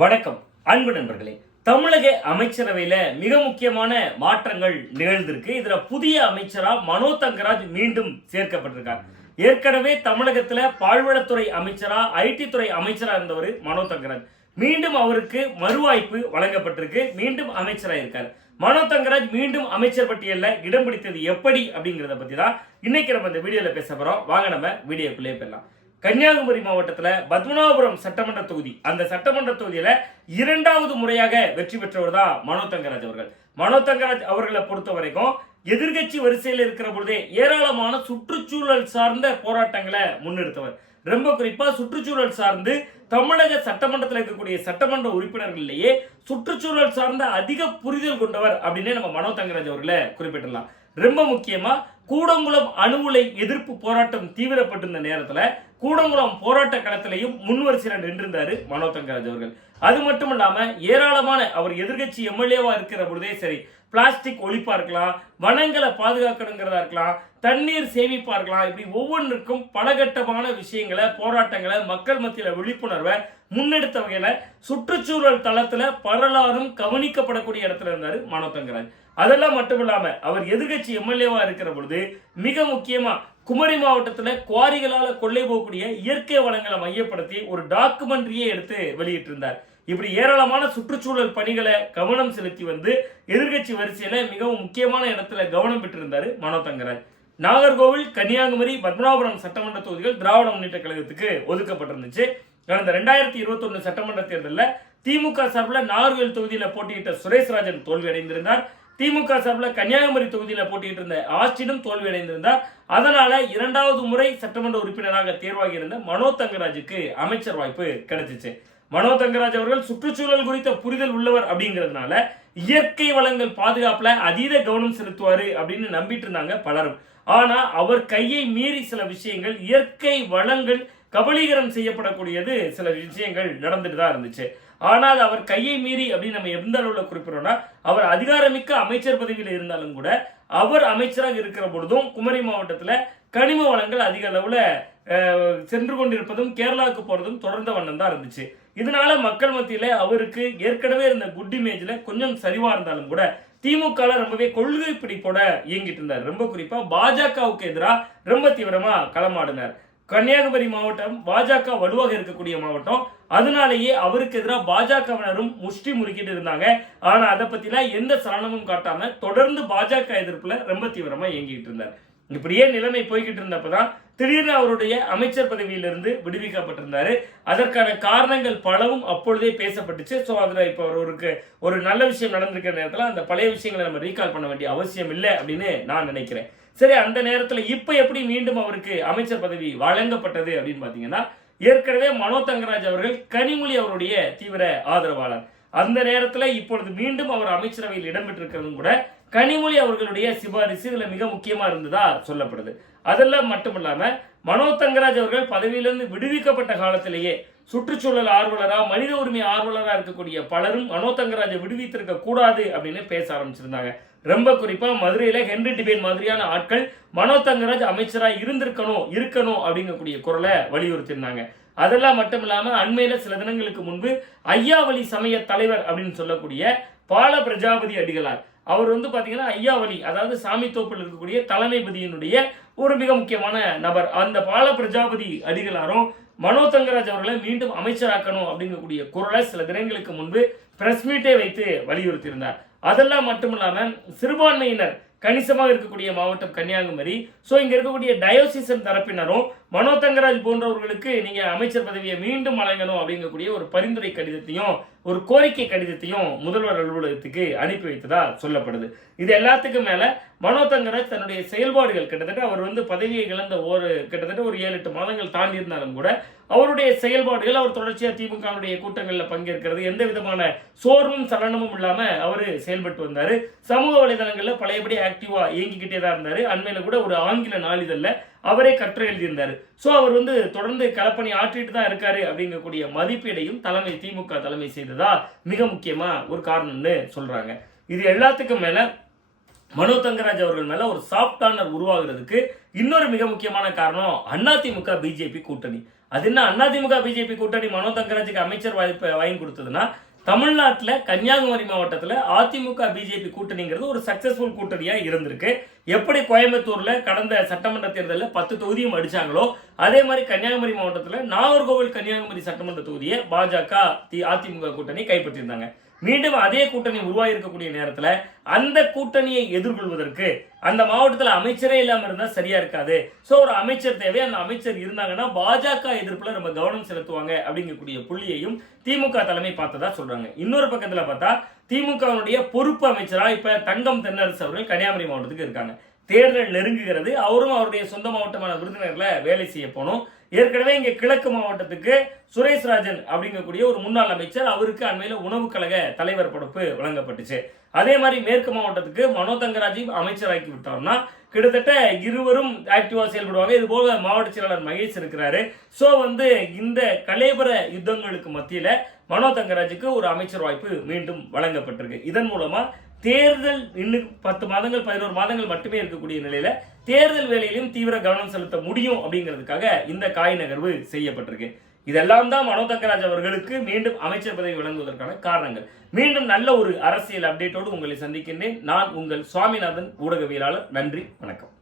வணக்கம். அன்பு நண்பர்களே தமிழக அமைச்சரவையில மிக முக்கியமான மாற்றங்கள் நிகழ்ந்திருக்கு. இதுல புதிய அமைச்சரா மனோ தங்கராஜ் மீண்டும் சேர்க்கப்பட்டிருக்கார். ஏற்கனவே தமிழகத்துல பால்வளத்துறை அமைச்சரா ஐடி துறை அமைச்சரா இருந்தவர் மனோ தங்கராஜ். மீண்டும் அவருக்கு மறுவாய்ப்பு வழங்கப்பட்டிருக்கு. மீண்டும் அமைச்சராக இருக்கார். மனோ தங்கராஜ் மீண்டும் அமைச்சர் பட்டியலில் இடம் பிடித்தது எப்படி அப்படிங்கிறத பத்தி தான் இன்னைக்கு நம்ம இந்த வீடியோவில் பேச போகிறோம் வாங்க நம்ம வீடியோக்குள்ளே போயிடலாம். கன்னியாகுமரி மாவட்டத்தில் பத்மநாபபுரம் சட்டமன்ற தொகுதி. அந்த சட்டமன்ற தொகுதியில் இரண்டாவது முறையாக வெற்றி பெற்றவர் தான் மனோ தங்கராஜ் அவர்கள். மனோ தங்கராஜ் அவர்களை பொறுத்த வரைக்கும் எதிர்கட்சி வரிசையில் இருக்கிற பொழுதே ஏராளமான சுற்றுச்சூழல் சார்ந்த போராட்டங்களை முன்னெடுத்தவர். ரொம்ப குறிப்பாக சுற்றுச்சூழல் சார்ந்து தமிழக சட்டமன்றத்தில் இருக்கக்கூடிய சட்டமன்ற உறுப்பினர்களிலேயே சுற்றுச்சூழல் சார்ந்த அதிக புரிதல் கொண்டவர் அப்படின்னே நம்ம மனோ தங்கராஜ் அவர்களை குறிப்பிடலாம் ரொம்ப முக்கியமாக கூடங்குளம் அணு உலை எதிர்ப்பு போராட்டம் தீவிரப்பட்டிருந்த நேரத்தில் கூடங்குளம் போராட்ட களத்திலையும் முன்வரிசையில் நின்றிருந்தாரு மனோ தங்கராஜ் அவர்கள். அது மட்டும் இல்லாமல் ஏராளமான அவர் எதிர்கட்சி எம்எல்ஏவாக இருக்கிற பொழுதே சரி பிளாஸ்டிக் ஒழிப்பாக இருக்கலாம் வனங்களை பாதுகாக்கணுங்கிறதா இருக்கலாம் தண்ணீர் சேமிப்பா இப்படி ஒவ்வொன்றுக்கும் பலகட்டமான விஷயங்களை போராட்டங்களை மக்கள் மத்தியில் விழிப்புணர்வை முன்னெடுத்த வகையில் சுற்றுச்சூழல் தளத்தில் பரலாரும் கவனிக்கப்படக்கூடிய இடத்துல இருந்தார் மனோதங்கராஜ் அதெல்லாம் மட்டும் இல்லாமல் அவர் எதிர்கட்சி எம்எல்ஏவாக இருக்கிற பொழுது மிக முக்கியமாக குமரி மாவட்டத்தில் குவாரிகளால் கொள்ளை போகக்கூடிய இயற்கை வளங்களை மையப்படுத்தி ஒரு டாக்குமெண்ட்ரியே எடுத்து வெளியிட்டிருந்தார். இப்படி ஏராளமான சுற்றுச்சூழல் பணிகளை கவனம் செலுத்தி வந்து எதிர்கட்சி வரிசையில் மிகவும் முக்கியமான இடத்துல கவனம் பெற்றிருந்தார் மனோ தங்கராஜ் நாகர்கோவில் கன்னியாகுமரி பத்மநாபபுரம் சட்டமன்ற தொகுதிகள் திராவிட முன்னேற்ற கழகத்துக்கு ஒதுக்கப்பட்டிருந்துச்சு. கடந்த ரெண்டாயிரத்தி இருபத்தொன்னு சட்டமன்ற தேர்தலில் திமுக சார்பில் நாகர்கோவில் தொகுதியில் போட்டியிட்ட சுரேஷ்ராஜன் தோல்வி அடைந்திருந்தார். திமுக சார்பில் கன்னியாகுமரி தொகுதியில் போட்டியிட்டு இருந்த ஆஸ்டினும் தோல்வி அடைந்திருந்தார். அதனால இரண்டாவது முறை சட்டமன்ற உறுப்பினராக தேர்வாகி இருந்த மனோ தங்கராஜுக்கு அமைச்சர் வாய்ப்பு கிடைச்சிச்சு. மனோ தங்கராஜ் அவர்கள் சுற்றுச்சூழல் குறித்த புரிதல் உள்ளவர் அப்படிங்கிறதுனால இயற்கை வளங்கள் பாதுகாப்புல அதீத கவனம் செலுத்துவாரு அப்படின்னு நம்பிட்டு இருந்தாங்க பலரும். ஆனா அவர் கையை மீறி சில விஷயங்கள் இயற்கை வளங்கள் கபலீகரம் செய்யப்படக்கூடியது சில விஷயங்கள் நடந்துட்டு தான் இருந்துச்சு. ஆனால் அவர் கையை மீறி அப்படின்னு நம்ம எந்த அளவில் குறிப்பிடறோம்னா அவர் அதிகாரமிக்க அமைச்சர் பதவியில் இருந்தாலும் கூட அவர் அமைச்சராக இருக்கிற பொழுதும் குமரி மாவட்டத்தில் கனிம வளங்கள் அதிக அளவில் சென்று கொண்டிருப்பதும் கேரளாவுக்கு போகிறதும் தொடர்ந்த வண்ணம் தான் இருந்துச்சு. இதனால மக்கள் மத்தியில் அவருக்கு ஏற்கனவே இருந்த குட் இமேஜில் கொஞ்சம் சரிவாக இருந்தாலும் கூட திமுக ரொம்பவே கொள்கை பிடிப்போட இயங்கிட்டு இருந்தார். ரொம்ப குறிப்பா பாஜகவுக்கு எதிராக ரொம்ப தீவிரமா களமாடினார். கன்னியாகுமரி மாவட்டம் பாஜக வலுவாக இருக்கக்கூடிய மாவட்டம். அதனாலேயே அவருக்கு எதிராக பாஜகவினரும் முஷ்டி முறுக்கிட்டு இருந்தாங்க. ஆனா அதை பத்திலாம் எந்த சலனமும் காட்டாம தொடர்ந்து பாஜக எதிர்ப்புல ரொம்ப தீவிரமா இயங்கிட்டு இருந்தார். இப்படியே நிலைமை போய்கிட்டு இருந்தப்பதான் திடீர்னு அவருடைய அமைச்சர் பதவியிலிருந்து விடுவிக்கப்பட்டிருந்தாரு. அதற்கான காரணங்கள் பலவும் அப்பொழுதே பேசப்பட்டுச்சு. ஸோ அதில் இப்போ அவருக்கு ஒரு நல்ல விஷயம் நடந்திருக்கிற நேரத்தில் அந்த பழைய விஷயங்களை நம்ம ரீகால் பண்ண வேண்டிய அவசியம் இல்லை அப்படின்னு நான் நினைக்கிறேன். சரி அந்த நேரத்தில் இப்போ எப்படி மீண்டும் அவருக்கு அமைச்சர் பதவி வழங்கப்பட்டது அப்படின்னு பார்த்தீங்கன்னா ஏற்கனவே மனோ தங்கராஜ் அவர்கள் கனிமொழி அவருடைய தீவிர ஆதரவாளர். அந்த நேரத்தில் இப்பொழுது மீண்டும் அவர் அமைச்சரவையில் இடம்பெற்றிருக்கிறதும் கூட கனிமொழி அவர்களுடைய சிபாரிசு இதில் மிக முக்கியமாக இருந்ததா சொல்லப்படுது. அதெல்லாம் மட்டும் இல்லாமல் மனோ தங்கராஜ் அவர்கள் பதவியிலிருந்து விடுவிக்கப்பட்ட காலத்திலேயே சுற்றுச்சூழல் ஆர்வலராக மனித உரிமை ஆர்வலராக இருக்கக்கூடிய பலரும் மனோ தங்கராஜை விடுவித்திருக்க கூடாது அப்படின்னு பேச ஆரம்பிச்சிருந்தாங்க. ரொம்ப குறிப்பாக மதுரையில் ஹென்ரி டிபேன் மாதிரியான ஆட்கள் மனோ தங்கராஜ் அமைச்சராக இருந்திருக்கணும் இருக்கணும் அப்படிங்கக்கூடிய குரலை வலியுறுத்தியிருந்தாங்க. அதெல்லாம் மட்டும் இல்லாமல் அண்மையில் சில தினங்களுக்கு முன்பு ஐயாவளி சமய தலைவர் அப்படின்னு சொல்லக்கூடிய பால பிரஜாபதி அடிகளார். அவர் வந்து பார்த்தீங்கன்னா ஐயாவளி அதாவது சாமி தோப்பில் இருக்கக்கூடிய தலைமைபதியினுடைய ஒரு மிக முக்கியமான நபர். அந்த பால பிரஜாபதி அடிகளாரும் மனோ தங்கராஜ் அவர்களை மீண்டும் அமைச்சராக்கணும் அப்படிங்கக்கூடிய குரலை சில தினங்களுக்கு முன்பு பிரஸ் மீட்டே வைத்து வலியுறுத்தியிருந்தார். அதெல்லாம் மட்டும் இல்லாமல் சிறுபான்மையினர் கணிசமாக இருக்கக்கூடிய மாவட்டம் கன்னியாகுமரி. ஸோ இங்கே இருக்கக்கூடிய டயோசிசன் தரப்பினரும் மனோ தங்கராஜ் போன்றவர்களுக்கு நீங்கள் அமைச்சர் பதவியை மீண்டும் வழங்கணும் அப்படிங்கக்கூடிய ஒரு பரிந்துரை கடிதத்தையும் ஒரு கோரிக்கை கடிதத்தையும் முதல்வர் அலுவலகத்துக்கு அனுப்பி வைத்ததா சொல்லப்படுது. இது எல்லாத்துக்கும் மேலே மனோ தங்கராஜ் தன்னுடைய செயல்பாடுகள் கிட்டத்தட்ட அவர் வந்து பதவியை இழந்த ஒரு கிட்டத்தட்ட ஒரு ஏழு எட்டு மாதங்கள் தாண்டி இருந்தாலும் கூட அவருடைய செயல்பாடுகள் அவர் தொடர்ச்சியாக திமுகவுடைய கூட்டங்களில் பங்கேற்கிறது எந்த விதமான சோர்வும் சலனமும் இல்லாமல் அவர் செயல்பட்டு வந்தார். சமூக வலைதளங்களில் பழையபடி ஆக்டிவாக இயங்கிக்கிட்டே தான் இருந்தார். அண்மையில் கூட ஒரு ஆங்கில நாளிதழில் அவரே கற்று எழுதியிருந்தார். ஸோ அவர் வந்து தொடர்ந்து களப்பணி ஆற்றிட்டு தான் இருக்காரு அப்படிங்கக்கூடிய மதிப்பீடையும் தலைமை திமுக தலைமை செய்ததா மிக முக்கியமாக ஒரு காரணம்னு சொல்கிறாங்க இது எல்லாத்துக்கும் மேலே மனோ தங்கராஜ் அவர்கள் மேலே ஒரு சாஃப்ட் கார்னர் உருவாகிறதுக்கு இன்னொரு மிக முக்கியமான காரணம் அதிமுக பிஜேபி கூட்டணி. அது என்ன? அதிமுக பிஜேபி கூட்டணி மனோ தங்கராஜுக்கு அமைச்சர் வாய்ப்பு வாங்கி கொடுத்ததுன்னா தமிழ்நாட்டில் கன்னியாகுமரி மாவட்டத்தில் அதிமுக பிஜேபி கூட்டணிங்கிறது ஒரு சக்சஸ்ஃபுல் கூட்டணியாக இருந்திருக்கு. எப்படி கோயம்புத்தூரில் கடந்த சட்டமன்ற தேர்தலில் பத்து தொகுதியும் அடிச்சாங்களோ அதே மாதிரி கன்னியாகுமரி மாவட்டத்தில் நாகர்கோவில் கன்னியாகுமரி சட்டமன்ற தொகுதியை பாஜக தி அதிமுக கூட்டணி கைப்பற்றியிருந்தாங்க. மீண்டும் அதே கூட்டணி உருவாகிருக்கக்கூடிய நேரத்தில் அந்த கூட்டணியை எதிர்கொள்வதற்கு அந்த மாவட்டத்தில் அமைச்சரே இல்லாமல் இருந்தால் சரியா இருக்காது. ஸோ ஒரு அமைச்சர் தேவை. அந்த அமைச்சர் இருந்தாங்கன்னா பாஜக எதிர்ப்பில் நம்ம கவனம் செலுத்துவாங்க அப்படிங்கக்கூடிய புள்ளியையும் திமுக தலைமை பார்த்ததா சொல்றாங்க. இன்னொரு பக்கத்தில் பார்த்தா திமுகவுடைய பொறுப்பு அமைச்சராக இப்போ தங்கம் தென்னரசு அவர்கள் கன்னியாகுமரி மாவட்டத்துக்கு இருக்காங்க. தேர்தல் நெருங்குகிறது. அவரும் அவருடைய சொந்த மாவட்டமான விருதுநகர்ல வேலை செய்ய போனோம் ஏற்கனவே இங்கே கிழக்கு மாவட்டத்துக்கு சுரேஷ் ராஜன் அப்படிங்கக்கூடிய ஒரு முன்னாள் அமைச்சர் அவருக்கு அண்மையில் உணவு கழக தலைவர் பொறுப்பு வழங்கப்பட்டுச்சு. அதே மாதிரி மேற்கு மாவட்டத்துக்கு மனோ தங்கராஜையும் அமைச்சராக்கி விட்டோம்னா கிட்டத்தட்ட இருவரும் ஆக்டிவா செயல்படுவாங்க. இது போல மாவட்ட செயலாளர் மகேஷ் இருக்கிறாரு. ஸோ வந்து இந்த கலேபர யுத்தங்களுக்கு மத்தியில் மனோ தங்கராஜுக்கு ஒரு அமைச்சர் வாய்ப்பு மீண்டும் வழங்கப்பட்டிருக்கு. இதன் மூலமாக தேர்தல் இன்னும் பத்து மாதங்கள் பதினோரு மாதங்கள் மட்டுமே இருக்கக்கூடிய நிலையில தேர்தல் வேலையிலும் தீவிர கவனம் செலுத்த முடியும் அப்படிங்கிறதுக்காக இந்த காய் நகர்வு செய்யப்பட்டிருக்கு. இதெல்லாம் தான் மனோ தங்கராஜ் அவர்களுக்கு மீண்டும் அமைச்சர் பதவி வழங்குவதற்கான காரணங்கள். மீண்டும் நல்ல ஒரு அரசியல் அப்டேட்டோடு உங்களை சந்திக்கின்றேன். நான் உங்கள் சுவாமிநாதன் ஊடகவியலாளர். நன்றி வணக்கம்.